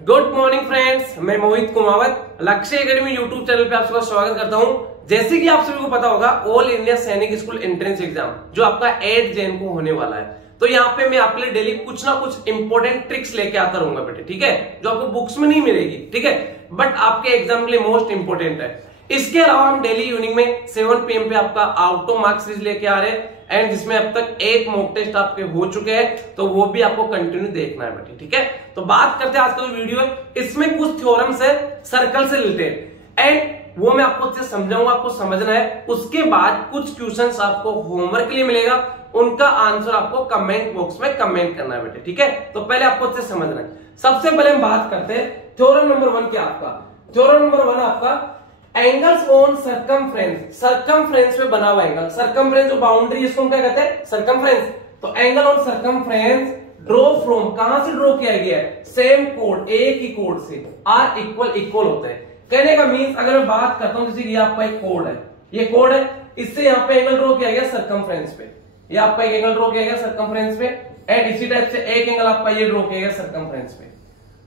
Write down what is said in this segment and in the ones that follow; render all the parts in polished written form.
Good morning friends, मैं मोहित कुमावत लक्ष्य academy YouTube channel पे आप सबका स्वागत करता हूं। जैसे कि आप सभी को पता होगा, ऑल इंडिया सैनिक स्कूल एंट्रेंस एग्जाम जो आपका 8 जैन को होने वाला है, तो यहाँ पे मैं आपके लिए डेली कुछ ना कुछ इंपॉर्टेंट ट्रिक्स लेके आता रहूंगा बेटे, ठीक है, जो आपको बुक्स में नहीं मिलेगी, ठीक है, बट आपके एग्जाम के लिए मोस्ट इंपॉर्टेंट है। इसके अलावा हम डेली इवनिंग में 7 PM पे आपका आउट ऑफ मार्क्स सीरीज लेके आ रहे हैं, एंड जिसमें अब तक एक मॉक टेस्ट आपके हो चुके हैं, तो वो भी आपको कंटिन्यू देखना है बेटे, ठीक है। तो बात करते हैं आज का जो वीडियो है, इसमें कुछ थ्योरम्स है सर्कल से रिलेटेड, एंड वो मैं आपको अच्छे समझाऊंगा, आपको समझना है। उसके बाद कुछ क्वेश्चंस आपको होमवर्क के लिए मिलेगा, उनका आंसर आपको कमेंट बॉक्स में कमेंट करना है बेटे, ठीक है। तो पहले आपको अच्छे समझना है। सबसे पहले हम बात करते हैं थ्योरम नंबर 1 क्या आपका। थ्योरम नंबर 1 आपका एंगल्स ऑन सर्कमफ्रेंस। सर्कमफ्रेंस पे बना हुआ एंगल, सर्कमफ्रेंस जो बाउंड्री इसको हम क्या कहते हैं, सर्कमफ्रेंस। तो angle on circumference draw from, कहां से ड्रॉ किया गया है, सेम कोड, एक ही कोड से, आर इक्वल होता है। कहने का मीन्स अगर मैं बात करता हूं, जैसे कि ये आपका एक कोड है, ये कोड है, इससे यहाँ पे एंगल ड्रॉ किया गया सर्कमफ्रेंस पे, ये आपका एक एंगल ड्रॉ किया गया सर्कमफ्रेंस पे, एंड इसी टाइप से एक एंगल आपका ये ड्रॉ किया गया सर्कमफ्रेंस पे।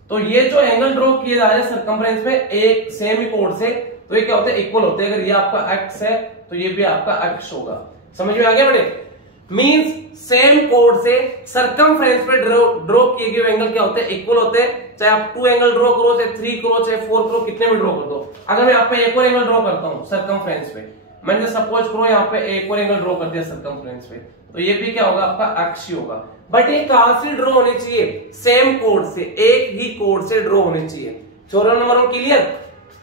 तो ये जो एंगल ड्रॉ किया जा रहा है सर्कमफ्रेंस में एक सेम ही कोड से, तो ये क्या होते हैं, इक्वल होते हैं। अगर ये आपका एक्स है तो ये भी आपका एक्स होगा। समझ में आ गया बेटे? मींस सेम कोड से सर्कमफ्रेंस पे ड्रॉ किए गए एंगल क्या होते हैं, इक्वल होते हैं। चाहे आप 2 एंगल ड्रॉ करो, चाहे 3 करो, चाहे 4 करो, कितने भी ड्रॉ कर दो। अगर मैं यहाँ पे एक और एंगल ड्रॉ करता हूं सर्कमफ्रेंस पे, मैंने सपोज करो यहाँ पे एक और एंगल ड्रॉ कर दिया सर्कमफ्रेंस पे, तो ये भी क्या होगा, आपका एक्स ही होगा। बट ये कहां से ड्रॉ होने चाहिए, सेम कोड से, एक ही कोड से ड्रॉ होने चाहिए। Theorem number 1 clear.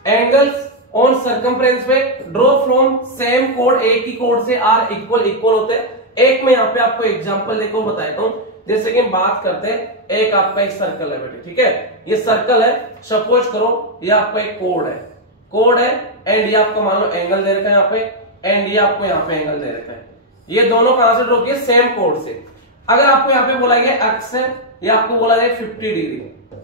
Angles on circumference पे ड्रॉ फ्रॉम सेम कोड, एक ही कोड से, आर इक्वल होते हैं। एक मैं यहाँ पे आपको एग्जांपल देखो बताता हूं। जैसे कि हम बात करते हैं, एक आपका एक सर्कल है बेटे, ठीक है, ये सर्कल है, सपोज करो ये आपका एक कोड है, एंड ये आपको मान लो एंगल दे रखा है यहाँ पे, एंड ये आपको यहाँ पे एंगल दे रखा है। ये दोनों कहां से ड्रॉ किए, सेम कोड से। अगर आपको यहाँ पे बोला गया एक्स है, ये आपको बोला जाए 50 डिग्री,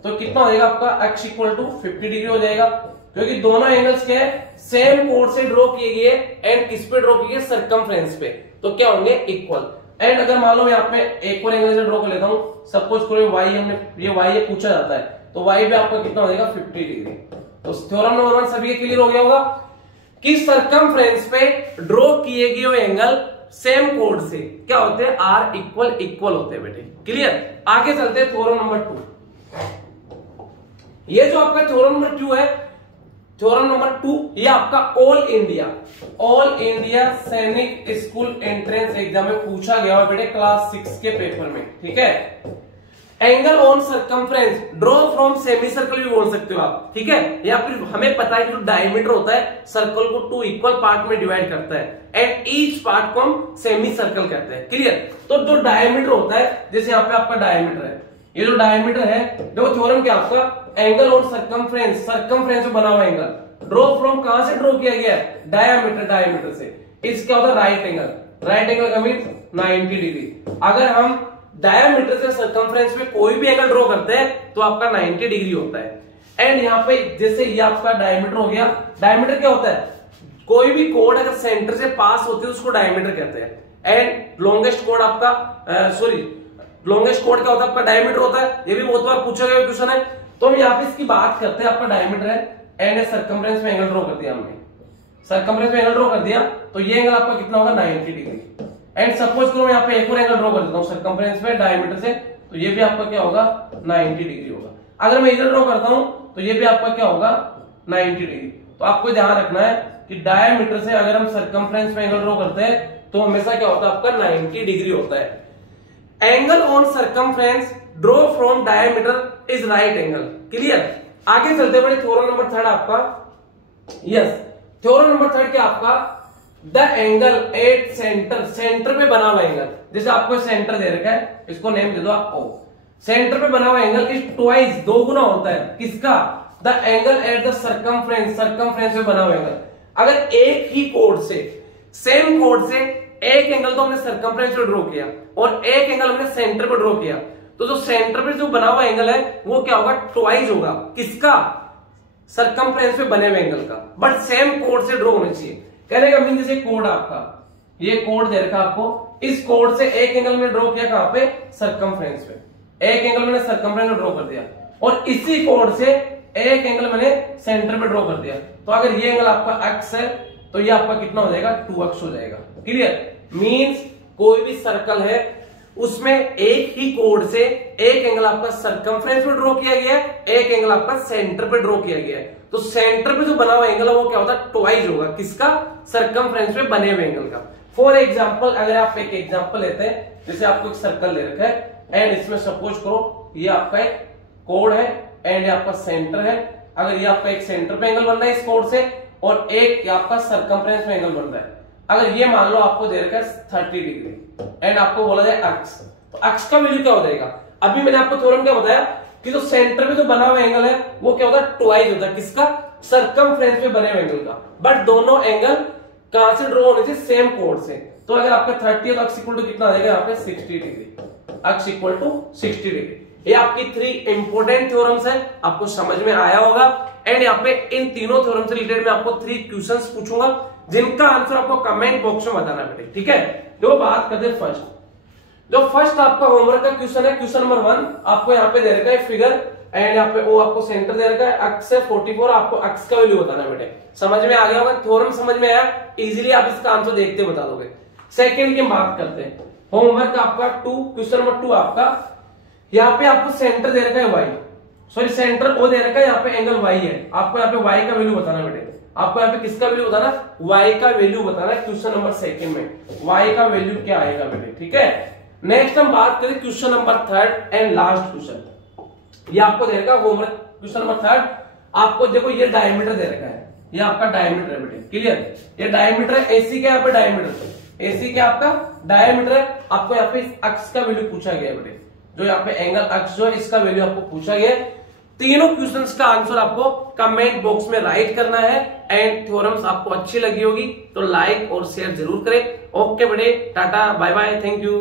तो कितना हो जाएगा आपका एक्स इक्वल टू 50 डिग्री हो जाएगा, क्योंकि दोनों एंगल्स के सेम कोड से ड्रॉ किए गए, एंड किस पे ड्रॉ किए, सर्कमफ्रेंस पे, तो क्या होंगे, इक्वल। एंड अगर मान लो यहाँ पे एक और एंगल से ड्रॉ कर लेता हूं, सपोज करो वाई, हमने ये वाई पूछा जाता है, तो वाई पे आपका कितना हो जाएगा, 50 डिग्री। तो थ्योरम नंबर 1 सभी के क्लियर हो गया होगा कि सर्कमफ्रेंस पे ड्रॉ किए गए एंगल सेम कोड से क्या होते हैं, आर इक्वल होते हैं बेटे, क्लियर। आगे चलते हैं थ्योरम नंबर 2। ये जो आपका थ्योरम नंबर 2 है, थ्योरम नंबर 2, ये आपका ऑल इंडिया सैनिक स्कूल एंट्रेंस एग्जाम में पूछा गया है बेटे, क्लास 6 के पेपर में, ठीक है। Angle on circumference draw from semi circle भी बोल सकते हो आप, ठीक है, या फिर हमें पता है कि जो डायमीटर होता है सर्कल को 2 इक्वल पार्ट में डिवाइड करता है, एंड ईच पार्ट को हम सेमी सर्कल कहते हैं, क्लियर। तो जो डायमीटर होता है, जैसे यहाँ पे आपका डायमीटर है, ये जो डायमीटर है, देखो थ्योरम क्या आपका, एंगल ऑन सर्कमफ्रेंस में बना हुआ एंगल ड्रॉ फ्रॉम, कहां से ड्रॉ किया गया है, डायमीटर से। इस क्या होता है, राइट एंगल का मीन 90 डिग्री। अगर हम डायमीटर से सर्कमफ्रेंस में कोई भी एंगल ड्रॉ करते हैं तो आपका 90 डिग्री होता है। एंड यहाँ पे जैसे ये आपका डायमीटर हो गया, डायमीटर क्या होता है, कोई भी कोड अगर सेंटर से पास होती है उसको डायमीटर कहते हैं। एंड लॉन्गेस्ट कोड आपका लॉन्गेस्ट कोड क्या होता है, आपका डायमीटर होता है। ये भी बहुत बार पूछा गया क्वेश्चन है, तो हम यहाँ पे इसकी बात करते हैं। आपका डायमीटर है, एंड सर्कमफ्रेंस में एंगल ड्रॉ कर दिया हमने, सर्कमफ्रेंस में एंगल ड्रॉ कर दिया, तो ये एंगल आपका कितना होगा, 90 डिग्री। एंड सपोज करो यहाँ पे एक और एंगल ड्रॉ कर देता हूँ सर्कमफ्रेंस में डायमीटर से, तो ये भी आपका क्या होगा, 90 डिग्री होगा। अगर मैं इधर ड्रॉ करता हूं तो ये भी आपका क्या होगा, 90 डिग्री। तो आपको ध्यान रखना है कि डायमीटर से अगर हम सर्कमफ्रेंस में एंगल ड्रॉ करते हैं तो हमेशा क्या होता है, आपका 90 डिग्री होता है। Angle on circumference draw from diameter is right angle, clear. आगे चलते बड़े थ्योरम नंबर 3 आपका, यस, थ्योरम नंबर 3 क्या आपका, द एंगल एट सेंटर पे बना हुआ एंगल, जैसे आपको सेंटर दे रखा है, इसको नेम दे दो आप O। सेंटर पे बना हुआ एंगल इज ट्वाइस, 2 गुना होता है, किसका, the angle at the circumference पे बना हुआ एंगल। अगर एक ही कोड से, सेम कोड से एक एंगल तो हमने सर्कमफ्रेंस पे ड्रॉ किया और एक एंगल हमने सेंटर पे ड्रॉ किया, तो जो सेंटर पे जो बना हुआ एंगल है वो क्या होगा, ट्वाइस होगा, किसका, सर्कमफ्रेंस पे बने हुए एंगल का, बट सेम कोड से ड्रॉ होना चाहिए। कहने का मीन, जैसे कोड आपका, ये कोड दे रखा आपको, इस कोड से एक एंगल में ड्रॉ किया कहां पे, सर्कमफ्रेंस पे, एक एंगल मैंने सर्कमफ्रेंस में ड्रॉ कर दिया, और इसी कोण से एक एंगल मैंने सेंटर पे ड्रॉ कर दिया। तो अगर ये एंगल आपका x है तो ये आपका कितना हो जाएगा 2x हो जाएगा। क्लियर? मींस कोई भी सर्कल है उसमें एक ही कोण से एक एंगल आपका सर्कमफ्रेंस पे ड्रॉ किया गया है, एक एंगल आपका सेंटर पे ड्रॉ किया गया है। तो सेंटर पे जो बना हुआ एंगल है वो क्या होता है ट्वाइस होगा किसका? सर्कमफ्रेंस पे बने हुए एंगल का। फॉर एग्जांपल अगर आप एक एग्जांपल लेते हैं, जैसे आपको एक सर्कल ले रखा है एंड इसमें सपोज करो ये आपका एक कोण है एंड ये आपका सेंटर है। अगर ये आपका एक सेंटर पे एंगल बन रहा है इस कोण से और एक आपका सर्कमफ्रेंस में एंगल बन रहा है। अगर ये मान लो आपको दे रखा है 30 डिग्री एंड आपको बोला जाए अक्स, तो अक्स का वैल्यू क्या हो जाएगा? अभी मैंने आपको थ्योरम क्या बताया कि जो सेंटर पे जो बना हुआ एंगल है वो क्या होता है ट्वाइस होता है किसका? सर्कमफ्रेंस पे बने हुए एंगल का। बट दोनों एंगल कहां से ड्रॉ होने चाहिए? सेम कोण से। तो अगर आपका 30 है तो अक्स इक्वल टू कितना आ जाएगा यहाँ पे 60 degree, x equal to 60 degree. ये आपकी 3 इंपोर्टेंट थ्योरम्स है, आपको समझ में आया होगा। एंड यहाँ पे इन तीनों थ्योरम से रिलेटेड मैं आपको 3 क्वेश्चंस पूछूंगा जिनका आंसर आपको कमेंट बॉक्स में बताना पड़ेगा। ठीक है, तो बात करते हैं फर्स्ट। जो फर्स्ट आपका होमवर्क का क्वेश्चन है, क्वेश्चन नंबर 1 आपको यहाँ पे दे रखा है फिगर एंड यहाँ पे वो आपको सेंटर दे रखा है अक्स से 44, आपको अक्स का वैल्यू बताना बेटे। समझ में आ गया होगा, थ्योरम समझ में आया, इजीली आप इसका आंसर देखते बता दोगे। सेकंड की बात करते हैं, होमवर्क आपका 2 क्वेश्चन नंबर 2 आपका यहाँ पे आपको सेंटर दे रखा है वाई, सॉरी सेंटर ओ दे रखा है, यहाँ पे एंगल वाई है, आपको यहाँ पे वाई का वैल्यू बताना बेटे। आपको यहाँ पे किसका वैल्यू बताना? वाई का वैल्यू बताना है क्वेश्चन नंबर 2 में, वाई का वैल्यू क्या आएगा बेटे। ठीक है, नेक्स्ट हम बात करें question number 3 and last question. ये आपको दे रखा है होमवर्क क्वेश्चन नंबर 3, आपको देखो ये डायमीटर दे रखा है, ये आपका डायमीटर है बेटे। क्लियर? ये डायमीटर है, एसी का यहाँ पे डायमीटर, एसी का आपका डायमीटर है। आपको यहाँ पे अक्स का वैल्यू पूछा गया है बेटे, जो यहाँ पे एंगल अक्स जो है इसका वैल्यू आपको पूछा गया है। तीनों क्वेश्चंस का आंसर आपको कमेंट बॉक्स में राइट करना है। एंड थ्योरम्स आपको अच्छी लगी होगी तो लाइक और शेयर जरूर करें। ओके बेटे, tata bye bye, thank you.